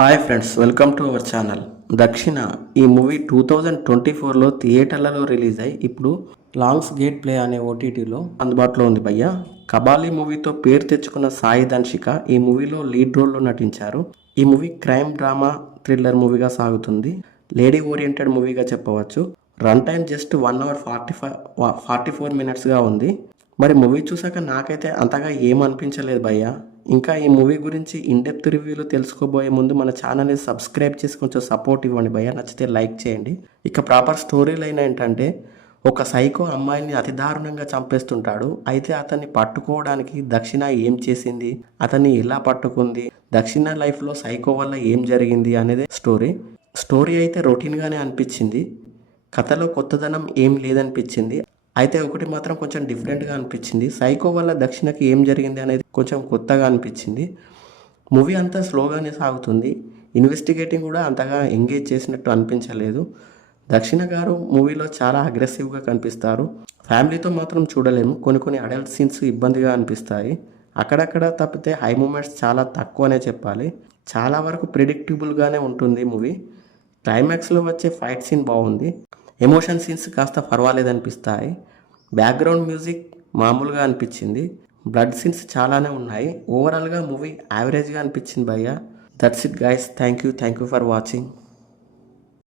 Hi friends, welcome to our channel. దక్షిణ ఈ movie 2024లో థియేటర్లలో రిలీజ్ అయ్యి ఇప్పుడు లాంగ్స్ గేట్ ప్లే అనే ఓటీటీలో అందుబాటులో ఉంది భయ్య. కబాలీ మూవీతో పేరు తెచ్చుకున్న సాయి ధన్షిక ఈ మూవీలో లీడ్ రోల్లో నటించారు. ఈ మూవీ క్రైమ్ డ్రామా థ్రిల్లర్ మూవీగా సాగుతుంది. లేడీ ఓరియంటెడ్ మూవీగా చెప్పవచ్చు. రన్ టైం జస్ట్ 1 hour 44 minutesగా ఉంది. మరి మూవీ చూసాక నాకైతే అంతగా ఏమనిపించలేదు భయ్య. ఇంకా ఈ మూవీ గురించి ఇన్డెప్త్ రివ్యూలు తెలుసుకోబోయే ముందు మన ఛానల్ని సబ్స్క్రైబ్ చేసి కొంచెం సపోర్ట్ ఇవ్వండి భయ్య. నచ్చితే లైక్ చేయండి. ఇక ప్రాపర్ స్టోరీ లైన్ ఏంటంటే, ఒక సైకో అమ్మాయిని అతి దారుణంగా చంపేస్తుంటాడు. అయితే అతన్ని పట్టుకోవడానికి దక్షిణ ఏం చేసింది, అతన్ని ఎలా పట్టుకుంది, దక్షిణ లైఫ్లో సైకో వల్ల ఏం జరిగింది అనేది స్టోరీ అయితే రొటీన్గానే అనిపించింది. కథలో కొత్తదనం ఏం లేదనిపించింది. అయితే ఒకటి మాత్రం కొంచెం డిఫరెంట్గా అనిపించింది. సైకో వల్ల దక్షిణకి ఏం జరిగింది అనేది కొంచెం కొత్తగా అనిపించింది. మూవీ అంతా స్లోగానే సాగుతుంది. ఇన్వెస్టిగేటింగ్ కూడా అంతగా ఎంగేజ్ చేసినట్టు అనిపించలేదు. దక్షిణ గారు మూవీలో చాలా అగ్రెసివ్గా కనిపిస్తారు. ఫ్యామిలీతో మాత్రం చూడలేము. కొన్ని అడల్ట్ సీన్స్ ఇబ్బందిగా అనిపిస్తాయి. అక్కడక్కడ తప్పితే హై మూమెంట్స్ చాలా తక్కువనే చెప్పాలి. చాలా వరకు ప్రిడిక్టబుల్గానే ఉంటుంది మూవీ. క్లైమాక్స్లో వచ్చే ఫైట్ సీన్ బాగుంది. ఎమోషన్ సీన్స్ కాస్త పర్వాలేదనిపిస్తాయి. బ్యాక్గ్రౌండ్ మ్యూజిక్ మామూలుగా అనిపించింది. బ్లడ్ సీన్స్ చాలానే ఉన్నాయి. ఓవరాల్గా మూవీ యావరేజ్గా అనిపించింది భయ్య. That's it guys. Thank you for watching.